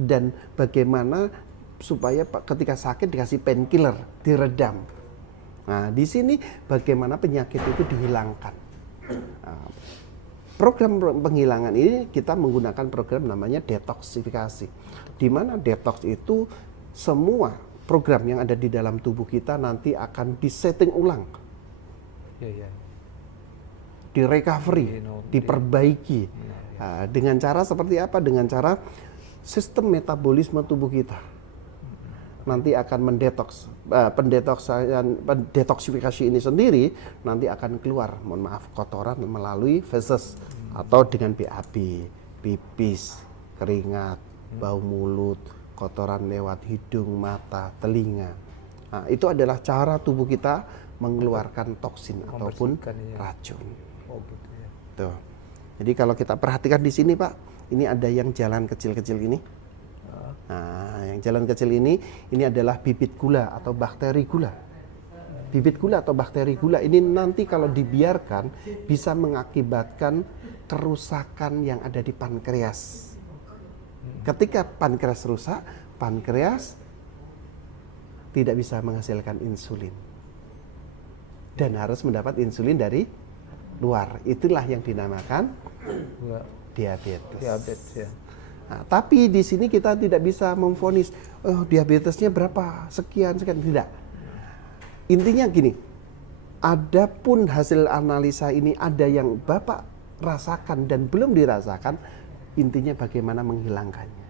dan bagaimana supaya ketika sakit dikasih painkiller, diredam. Nah, di sini bagaimana penyakit itu dihilangkan. Nah, program penghilangan ini kita menggunakan program namanya detoksifikasi. Di mana detox itu semua program yang ada di dalam tubuh kita nanti akan disetting ulang. Di recovery, diperbaiki. Nah, dengan cara seperti apa? Dengan cara sistem metabolisme tubuh kita nanti akan mendetoks, detoksifikasi ini sendiri nanti akan keluar, mohon maaf, kotoran melalui feses atau dengan BAB, pipis, keringat, bau mulut, kotoran lewat hidung, mata, telinga. Nah, itu adalah cara tubuh kita mengeluarkan toksin ataupun racun. Tuh. Jadi kalau kita perhatikan di sini, Pak, ini ada yang jalan kecil-kecil ini. Nah, yang jalan kecil ini adalah bibit gula atau bakteri gula. Bibit gula atau bakteri gula ini nanti kalau dibiarkan bisa mengakibatkan kerusakan yang ada di pankreas. Ketika pankreas rusak, pankreas tidak bisa menghasilkan insulin. Dan harus mendapat insulin dari luar. Itulah yang dinamakan diabetes. Diabetes ya. Nah, tapi di sini kita tidak bisa memvonis, diabetesnya berapa, sekian, tidak. Intinya gini, adapun hasil analisa ini ada yang Bapak rasakan dan belum dirasakan, intinya bagaimana menghilangkannya.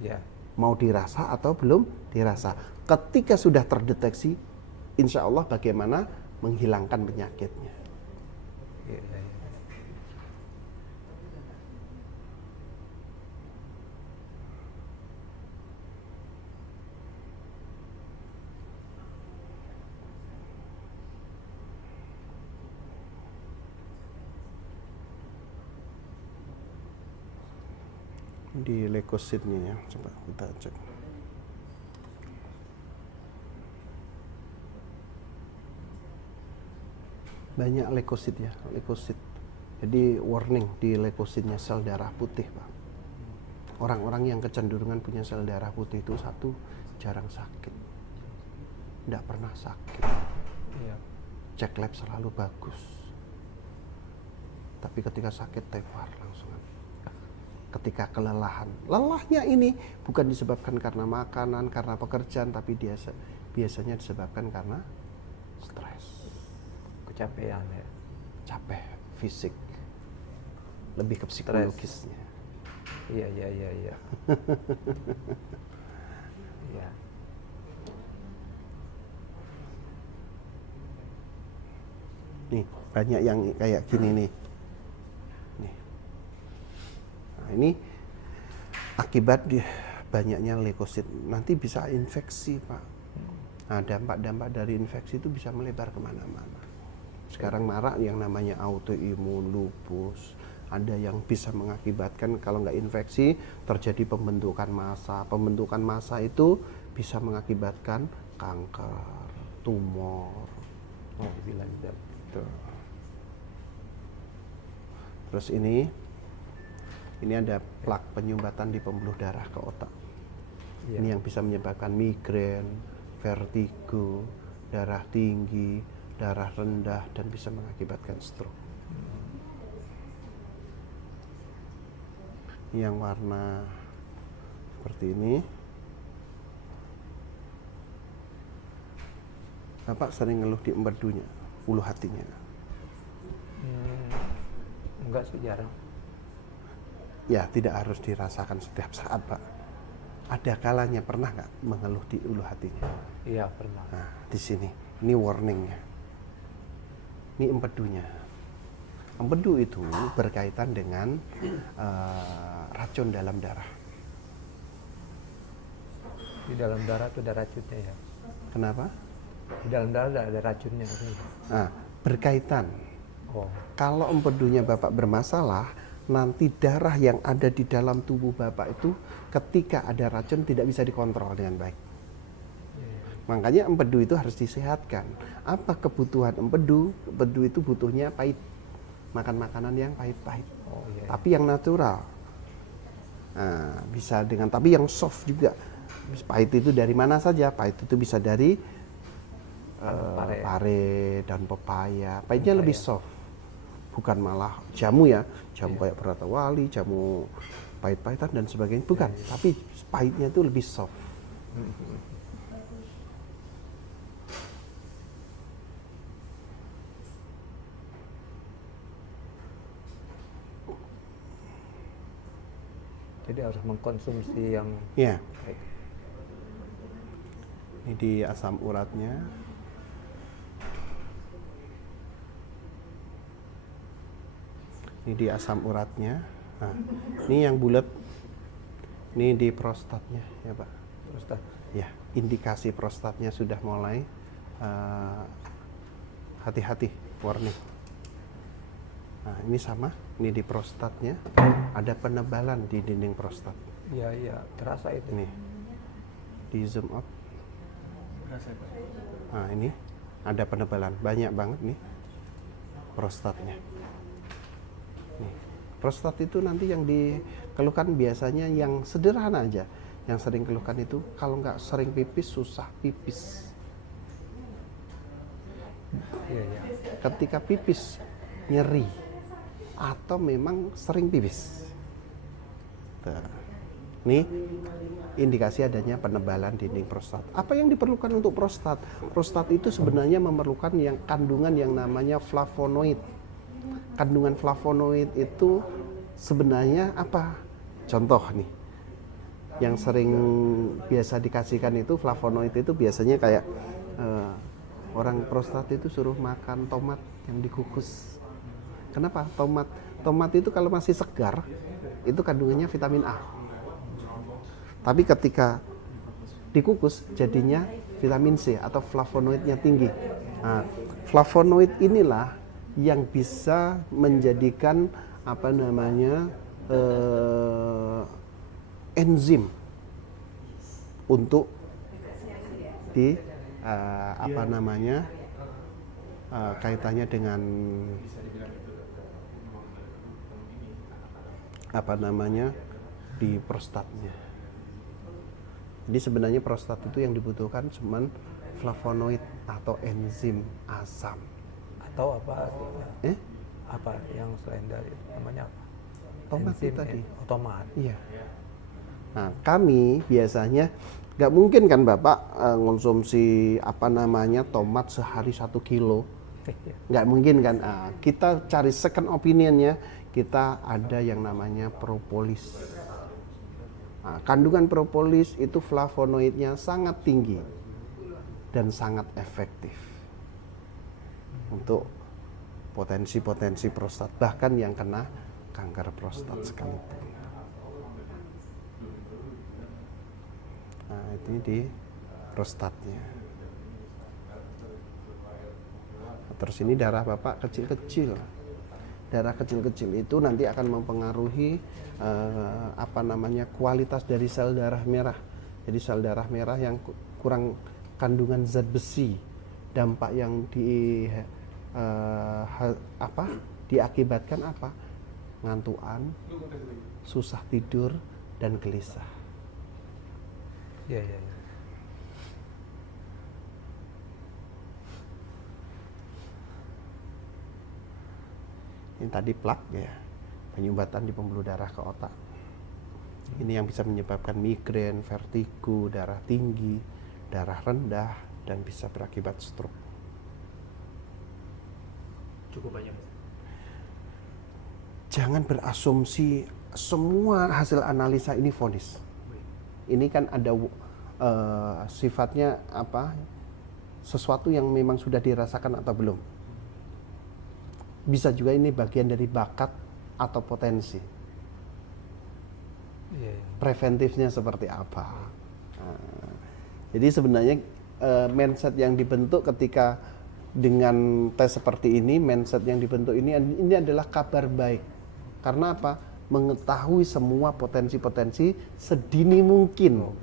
Ya. Mau dirasa atau belum dirasa. Ketika sudah terdeteksi, insya Allah bagaimana menghilangkan penyakitnya. Ya. Di leukositnya ya, coba kita cek. Banyak leukosit ya, leukosit. Jadi warning di leukositnya sel darah putih, Pak. Orang-orang yang kecenderungan punya sel darah putih itu satu, jarang sakit, tidak pernah sakit. Ya. Cek lab selalu bagus. Tapi ketika sakit tewar langsung. Ketika kelelahan, lelahnya ini bukan disebabkan karena makanan, karena pekerjaan, tapi biasanya disebabkan karena stres, Kecapean ya. capek fisik, lebih ke psikologisnya. Iya. Ya. Nih banyak yang kayak gini nih. Nah, ini akibat banyaknya leukosit, nanti bisa infeksi, Pak. Nah, dampak-dampak dari infeksi itu bisa melebar kemana-mana. Sekarang marak yang namanya autoimun, lupus, ada yang bisa mengakibatkan kalau nggak infeksi terjadi pembentukan massa. Pembentukan massa itu bisa mengakibatkan kanker, tumor. Oh, bilang gitu. Terus ini ada plak penyumbatan di pembuluh darah ke otak. Ya. Ini yang bisa menyebabkan migrain, vertigo, darah tinggi, darah rendah, dan bisa mengakibatkan stroke. Yang warna seperti ini. Bapak sering ngeluh di empedunya, ulu hatinya. Enggak sih, jarang. Ya, tidak harus dirasakan setiap saat, Pak. Ada kalanya pernah nggak mengeluh di ulu hatinya? Iya, pernah. Nah, di sini, ini warningnya. Ini empedunya. Empedu itu berkaitan dengan racun dalam darah. Di dalam darah itu ada racunnya ya. Kenapa? Di dalam darah ada racunnya. Nah, berkaitan. Oh. Kalau empedunya Bapak bermasalah, nanti darah yang ada di dalam tubuh Bapak itu ketika ada racun tidak bisa dikontrol dengan baik. Makanya empedu itu harus disehatkan. Apa kebutuhan empedu? Empedu itu butuhnya pahit. Makan makanan yang pahit-pahit. Oh, iya. Tapi yang natural. Nah, bisa dengan, tapi yang soft juga. Pahit itu dari mana saja? Pahit itu bisa dari pare dan pepaya. Pahitnya lebih soft, bukan malah jamu ya, jamu kayak Perata Wali, jamu pahit-pahitan dan sebagainya, bukan. Tapi pahitnya itu lebih soft. Jadi harus mengkonsumsi yang Ya, baik. ini di asam uratnya. Ini di asam uratnya. Nah, ini yang bulat. Ini di prostatnya, ya Pak. Prostat. Ya, indikasi prostatnya sudah mulai hati-hati, warning. Nah, ini sama. Ini di prostatnya ada penebalan di dinding prostat. Iya, iya, terasa itu. Ini di zoom out. Nah, ini ada penebalan, banyak banget nih prostatnya. Nih, prostat itu nanti yang dikeluhkan biasanya yang sederhana aja. Yang sering keluhkan itu kalau nggak sering pipis, susah pipis. Iya, iya. Ketika pipis nyeri atau memang sering pipis. Tuh. Ini indikasi adanya penebalan dinding prostat. Apa yang diperlukan untuk prostat? Prostat itu sebenarnya memerlukan yang kandungan yang namanya flavonoid. Kandungan flavonoid itu sebenarnya apa? Contoh nih, yang sering biasa dikasihkan itu flavonoid itu biasanya kayak orang prostat itu suruh makan tomat yang dikukus. Kenapa? Tomat itu kalau masih segar itu kandungannya vitamin A. Tapi ketika dikukus jadinya vitamin C atau flavonoidnya tinggi. Nah, flavonoid inilah yang bisa menjadikan apa namanya enzim untuk di apa namanya kaitannya dengan apa namanya di prostatnya. Jadi sebenarnya prostat itu yang dibutuhkan cuman flavonoid atau enzim asam. Atau apa? Eh? Apa yang selain dari namanya apa? Tomat Enzim, tadi. Tomat. Iya. Nah, kami biasanya nggak mungkin kan Bapak ngonsumsi apa namanya tomat sehari 1 kilo. Nggak mungkin kan. Nah, kita cari second opinionnya, kita ada yang namanya propolis. Nah, kandungan propolis itu flavonoidnya sangat tinggi dan sangat efektif untuk potensi-potensi prostat, bahkan yang kena kanker prostat sekalipun. Nah, ini di prostatnya. Terus ini darah Bapak kecil-kecil. Darah kecil-kecil itu nanti akan mempengaruhi apa namanya kualitas dari sel darah merah. Jadi sel darah merah yang kurang kandungan zat besi, dampak yang diakibatkan apa? Ngantuan, susah tidur dan gelisah. Iya, iya, iya. Ini tadi plak ya, penyumbatan di pembuluh darah ke otak. Ini yang bisa menyebabkan migrain, vertigo, darah tinggi, darah rendah, dan bisa berakibat stroke. Cukup banyak. Jangan berasumsi semua hasil analisa ini vonis. Ini kan ada sifatnya apa? Sesuatu yang memang sudah dirasakan atau belum. Bisa juga ini bagian dari bakat atau potensi. Iya, iya. Preventifnya seperti apa? Nah, jadi sebenarnya mindset yang dibentuk ketika dengan tes seperti ini, mindset yang dibentuk ini adalah kabar baik. Karena apa? Mengetahui semua potensi-potensi sedini mungkin.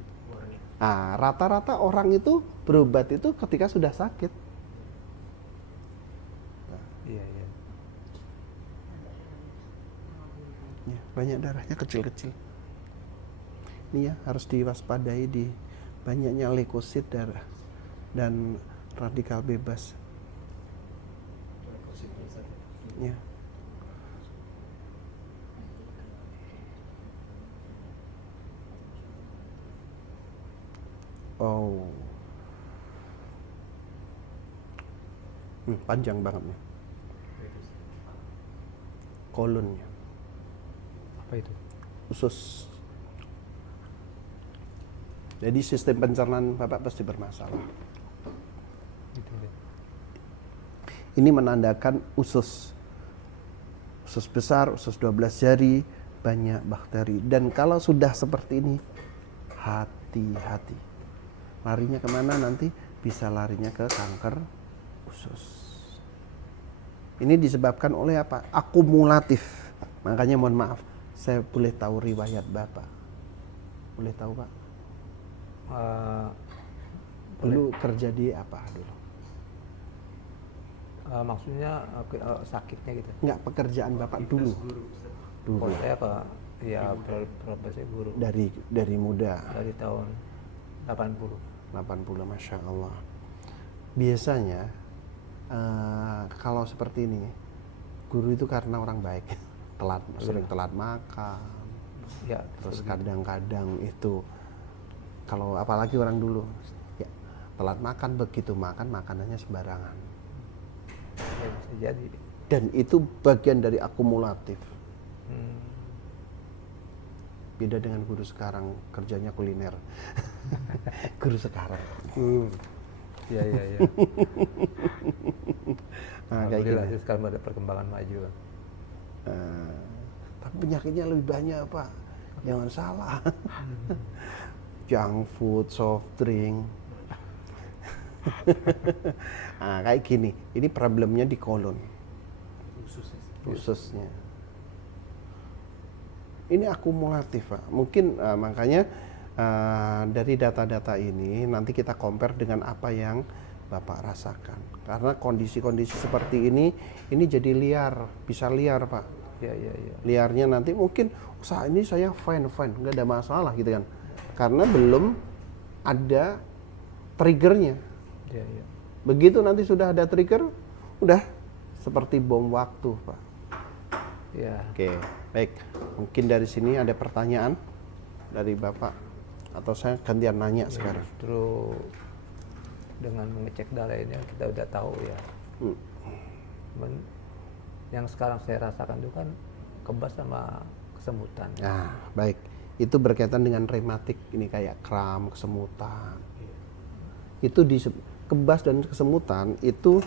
Nah, rata-rata orang itu berobat itu ketika sudah sakit. Iya, iya. Ya, banyak darahnya kecil-kecil. Ini ya harus diwaspadai di banyaknya leukosit darah dan radikal bebas. Ya. Oh. Panjang banget nih. Kolonnya. Apa itu? Usus. Jadi sistem pencernaan Bapak pasti bermasalah. Itu ya. Ini menandakan usus. Usus besar, usus 12 jari, banyak bakteri. Dan kalau sudah seperti ini, hati-hati. Larinya kemana nanti? Bisa larinya ke kanker usus. Ini disebabkan oleh apa? Akumulatif. Makanya mohon maaf, saya boleh tahu riwayat Bapak? Boleh tahu Pak? Dulu kerja di apa dulu? Maksudnya sakitnya gitu. Enggak, pekerjaan Bapak dulu. Dulu. Kalau saya ya profesi guru Dari muda. dari tahun 80. 80, Masya Allah. Biasanya kalau seperti ini, guru itu karena orang baik, sering telat makan, Ya, terus kadang-kadang itu kalau apalagi orang dulu, ya, telat makan, begitu makan makanannya sembarangan. ya bisa jadi. Dan itu bagian dari akumulatif. Beda dengan guru sekarang, kerjanya kuliner. Guru sekarang. Iya. Nah, kayak Alhamdulillah gini. sih sekarang ada perkembangan maju. Tapi penyakitnya lebih banyak Pak. Jangan salah. Junk food, soft drink. Nah, kayak gini. Ini problemnya di kolon. Ususnya. Ini akumulatif Pak. Mungkin makanya dari data-data ini nanti kita compare dengan apa yang Bapak rasakan. Karena kondisi-kondisi seperti ini jadi liar, bisa liar Pak. Iya. Liarnya nanti mungkin saat ini saya fine, nggak ada masalah gitu kan. Karena belum ada triggernya. Iya. Begitu nanti sudah ada trigger, udah seperti bom waktu Pak. Iya. Oke, baik. Mungkin dari sini ada pertanyaan dari Bapak atau saya gantian nanya sekarang. Justru dengan mengecek darah ini kita udah tahu ya. Cuman yang sekarang saya rasakan itu kan kebas sama kesemutan. Nah, baik. Itu berkaitan dengan rematik ini kayak kram, kesemutan. Itu di kebas dan kesemutan itu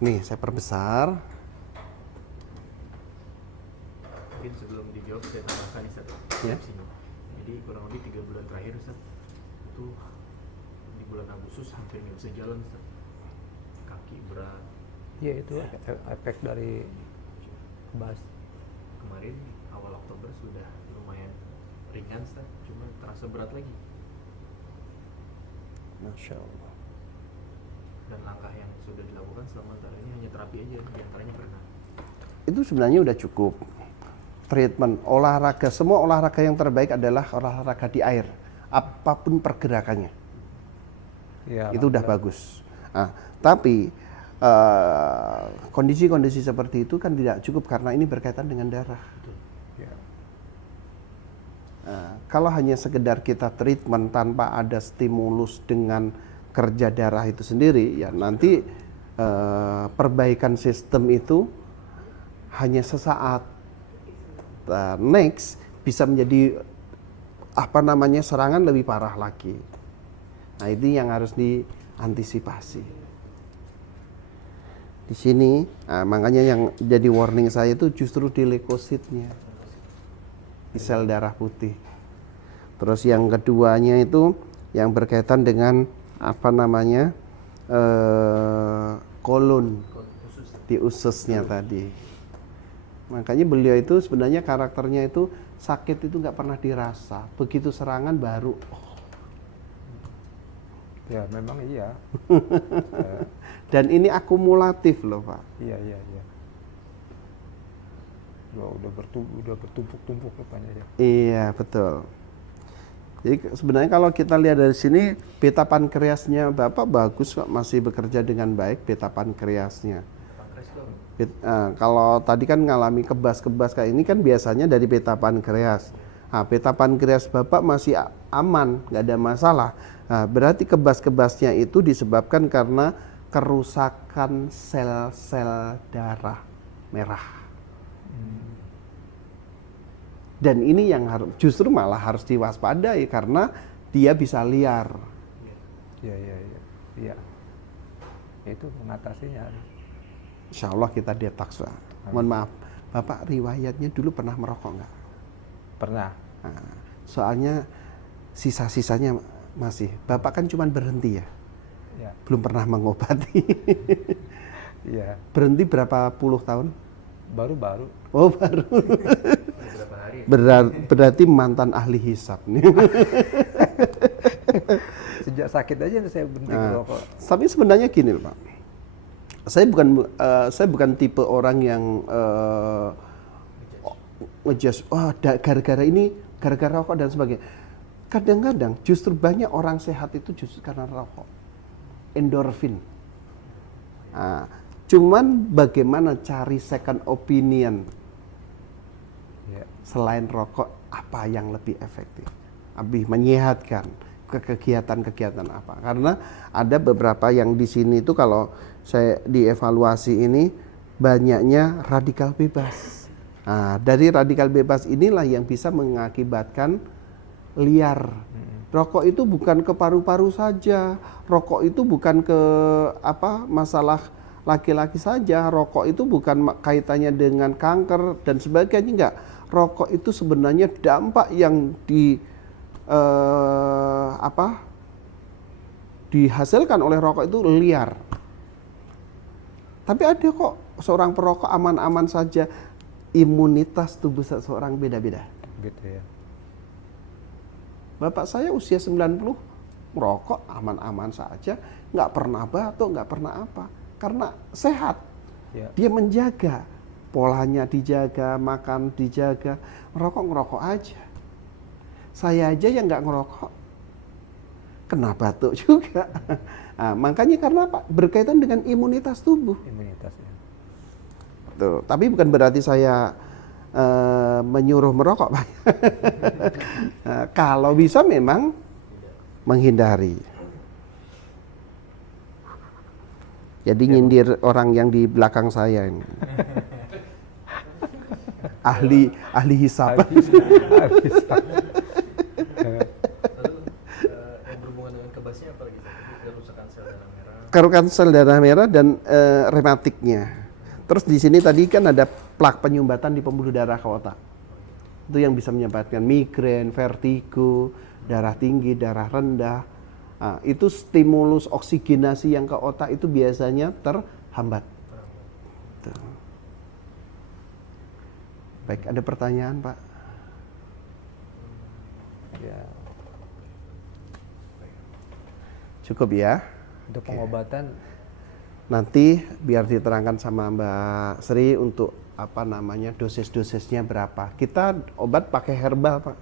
nih saya perbesar. Mungkin sebelum dijawab saya tambahkan nih Ustaz. Ya. Jadi kurang lebih 3 bulan terakhir Ustaz, itu di bulan Agustus hampir nggak bisa jalan Ustaz. Kaki berat. Iya itu efek dari kebas. Kemarin awal Oktober sudah lumayan ringan Ustaz, cuma terasa berat lagi. Masya Allah. Dan langkah yang sudah dilakukan sementara ini hanya terapi aja, diantaranya berenang. Itu sebenarnya udah cukup. Treatment olahraga, semua olahraga yang terbaik adalah olahraga di air, apapun pergerakannya. Ya, Itu udah bagus. Nah, tapi kondisi-kondisi seperti itu kan tidak cukup karena ini berkaitan dengan darah. Ya. Nah, kalau hanya sekedar kita treatment tanpa ada stimulus dengan kerja darah itu sendiri, ya nanti perbaikan sistem itu hanya sesaat. Next bisa menjadi serangan lebih parah lagi. Nah, itu yang harus diantisipasi. Di sini, makanya yang jadi warning saya itu justru di leukositnya, di sel darah putih. Terus yang keduanya itu yang berkaitan dengan kolon di ususnya tadi. Makanya beliau itu sebenarnya karakternya itu sakit itu nggak pernah dirasa, begitu serangan baru. Ya memang iya. Dan ini akumulatif loh Pak. Iya. Udah bertumpuk-tumpuk rupanya ya. Iya betul. Jadi sebenarnya kalau kita lihat dari sini, beta pankreasnya Bapak bagus kok, masih bekerja dengan baik beta pankreasnya. Pankreas itu apa? Kalau tadi kan ngalami kebas-kebas kayak ini kan biasanya dari beta pankreas. Nah, beta pankreas Bapak masih aman, nggak ada masalah. Nah, berarti kebas-kebasnya itu disebabkan karena kerusakan sel-sel darah merah. Dan ini yang justru malah harus diwaspadai karena dia bisa liar. Iya. Itu mengatasinya. Insya Allah kita detox. Mohon maaf, Bapak riwayatnya dulu pernah merokok nggak? Pernah. Nah, soalnya sisa-sisanya masih. Bapak kan cuma berhenti ya, Ya. belum pernah mengobati. Iya. Berhenti berapa puluh tahun? Baru-baru. Oh baru. Berapa hari? Berarti mantan ahli hisab nih. Sejak sakit aja saya berhenti merokok. Tapi sebenarnya gini Pak, saya bukan tipe orang yang ngejudge, gara-gara ini, gara-gara rokok dan sebagainya. Kadang-kadang justru banyak orang sehat itu justru karena rokok, endorfin. Nah, cuman bagaimana cari second opinion selain rokok, apa yang lebih efektif, lebih menyehatkan ke kegiatan-kegiatan apa? Karena ada beberapa yang di sini itu kalau saya dievaluasi ini banyaknya radikal bebas. Nah, dari radikal bebas inilah yang bisa mengakibatkan liar. Rokok itu bukan ke paru-paru saja, rokok itu bukan ke masalah laki-laki saja, rokok itu bukan kaitannya dengan kanker dan sebagainya, enggak. Rokok itu sebenarnya dampak yang dihasilkan oleh rokok itu liar. Tapi ada kok seorang perokok aman-aman saja, imunitas tubuh seseorang beda-beda. Gitu ya. Bapak saya usia 90 merokok aman-aman saja, nggak pernah batuk, nggak pernah apa, karena sehat. Ya. Dia menjaga, polanya dijaga, makan dijaga, ngerokok aja. Saya aja yang nggak ngerokok, kena batuk juga. Nah, makanya karena apa? Berkaitan dengan imunitas tubuh. Imunitasnya. Tuh, tapi bukan berarti saya menyuruh merokok, Pak. Nah, kalau bisa memang menghindari. Jadi nyindir orang yang di belakang saya ini. ahli hisab. Lalu yang berhubungan dengan kebasnya apa lagi? Kerusakan sel darah merah. Kerusakan sel darah merah dan rematiknya. Terus di sini tadi kan ada plak penyumbatan di pembuluh darah ke otak. Itu yang bisa menyebabkan migrain, vertigo, darah tinggi, darah rendah. Nah, itu stimulus oksigenasi yang ke otak itu biasanya terhambat. Tuh. Baik, ada pertanyaan, Pak? Ya. Cukup ya? Untuk pengobatan Nanti biar diterangkan sama Mbak Sri untuk dosis-dosisnya berapa. Kita obat pakai herbal, Pak.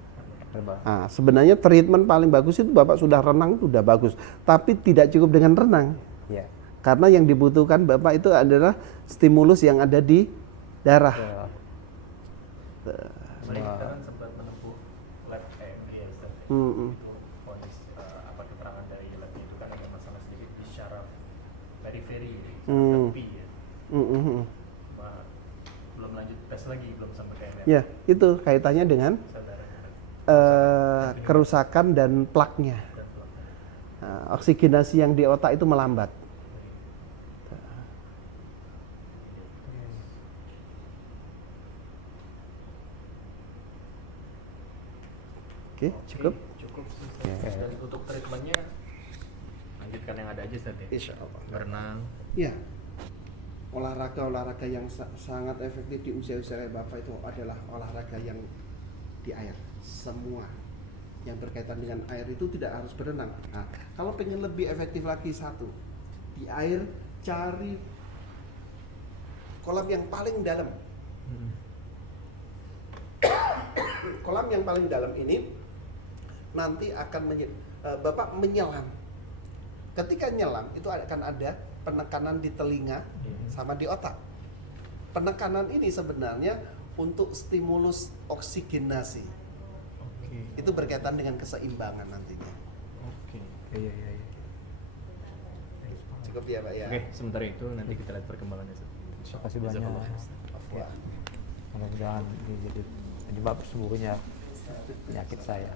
herbal. Nah, sebenarnya treatment paling bagus itu Bapak sudah renang itu sudah bagus, tapi tidak cukup dengan renang. Ya. Karena yang dibutuhkan Bapak itu adalah stimulus yang ada di darah. Ya. Kemarin kita kan sempat menempuh lab EMG ya Ustaz. Mm-mm. Itu ponis apa keterangan dari labnya itu kan ada masalah sedikit di syaraf periferi, tepi ya. Cuma belum lanjut tes lagi, belum sampai ke MRI. Ya, itu kaitannya dengan Sel darah merah kerusakan dan plaknya. dan pelaknya. Nah, oksigenasi yang di otak itu melambat. Oke, cukup. Cukup sih. Ustaz. Dan untuk treatmentnya lanjutkan yang ada aja Ustaz ya. Insya Allah. Berenang. Ya, olahraga yang sangat efektif di usia-usia Bapak itu adalah olahraga yang di air. Semua yang berkaitan dengan air itu tidak harus berenang. Nah, kalau pengen lebih efektif lagi satu, di air cari kolam yang paling dalam. Kolam yang paling dalam ini nanti akan Bapak menyelam. Ketika nyelam itu akan ada penekanan di telinga sama di otak. Penekanan ini sebenarnya untuk stimulus oksigenasi. Oke. Itu berkaitan dengan keseimbangan nantinya. Oke. Iya. Cukup ya Pak ya. Oke, sementara itu nanti kita lihat perkembangannya. Terima kasih banyak. Jazakallah khair. Ya. Mudah-mudahan ini jadi penyebab sembuhnya penyakit saya.